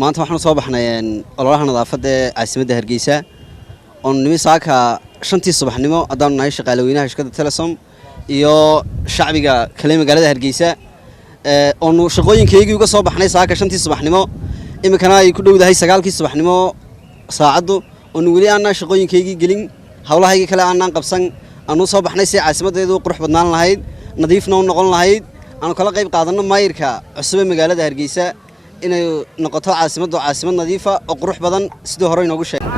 maanta waxaan soo baxnay ololaha nadaafadda caasimadda Hargeysa oo nimi saaka 5tii subaxnimo hadaan nahay shaqaaleynaha shirkadda Telesom iyo shacbiga kale magaalada Hargeysa oo shaqooyinkeygii uga soo baxnay saaka 5tii subaxnimo imikana ay ku dhowdahay 9kii subaxnimo saacadu oo wali aan shaqooyinkeygii gelin hawlahayga kale aan qabsan aanu soo baxnay si caasimadeedu qurux badnaan lahayd nadiifna u noqon lahayd aan kala qayb qaadano maayirka cusub ee magaalada Hargeysa inay noqoto caasimad nadiif ah oo qurux badan sidoo hore inoogu sheegay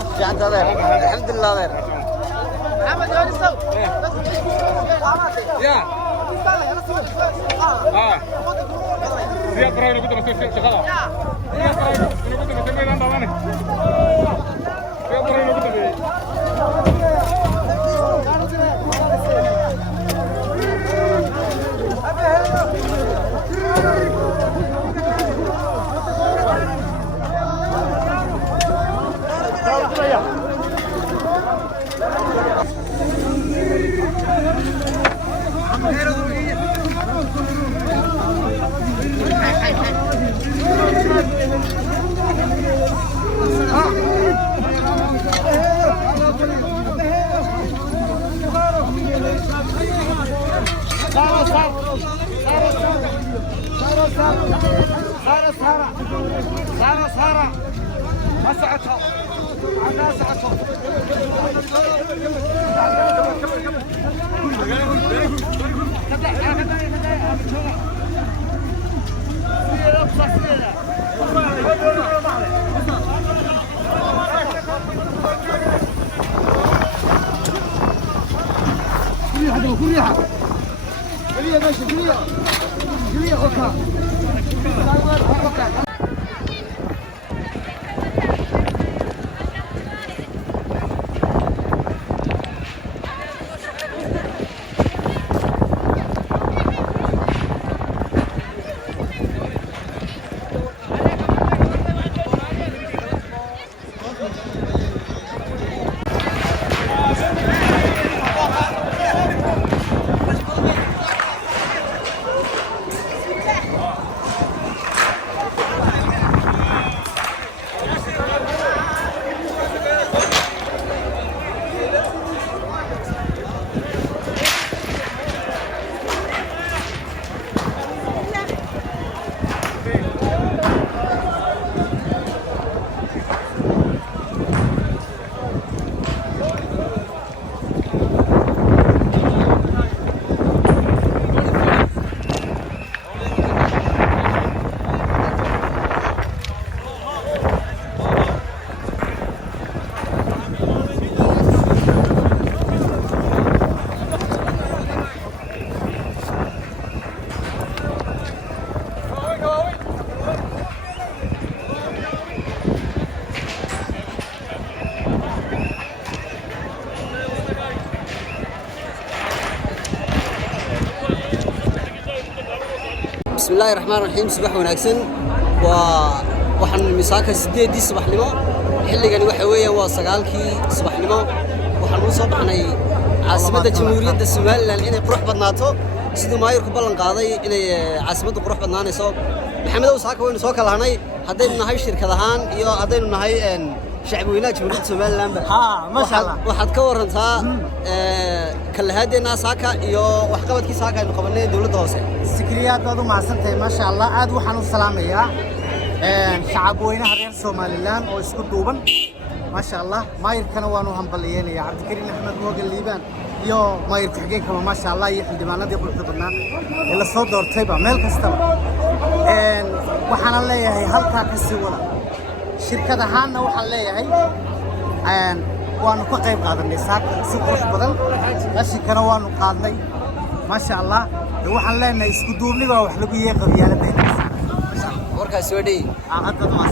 الحمد لله غير محمد يونس يا زياد راينا كنت مسوي شغله يا راينا كنت مسوي لنا ضمانه يا راينا كنت سارة مسعتها عنا سعتها كليها ماشي كليها اوكا بسم الله الرحمن الرحيم صباح وناكسن وحن مساكا 8 صباحنimo xilligan waxa weeyaan waa 9kii subaxnimo waxaan u soo baxnay caasimadda jamhuuriyadda Soomaaliland inay qurux badnaato sidoo maayirku ballan qaaday inay caasimadda qurux badnaanayso maxamedow saaka waynu soo kala hanay haddaynu nahay shirkadahaan iyo haddaynu nahay shacbi weynaha jamhuuriyadda somaliland ما شاء الله waxaad ka warantaa kalahaadeenna saaka iyo waxqabadkii saaka aynu qabanay dawladda hoose سكريات بدو مع سنتين ما شاء الله عاد وحنو سلامية شعب وينها ريال سوماليلان ويسكت دوبن ما شاء الله ما يركنا وانو هم بليين يا عبد الكريم أحمد موج الليبان يو ما يرتحقين كمان ما شاء الله يحل دمانا دي قلت لنا إلا صوت دور تيبا ميل كستم وحنا الله هي هلكا كسيولا شركة هانا وحنا الله هي وانو كقيب قادرني ساك سكوش بدل أشكنا وانو قادني ما شاء الله waxaan leenahay isku duubniga wax lagu yeeqabiyaala been warkaas wadii aqad ma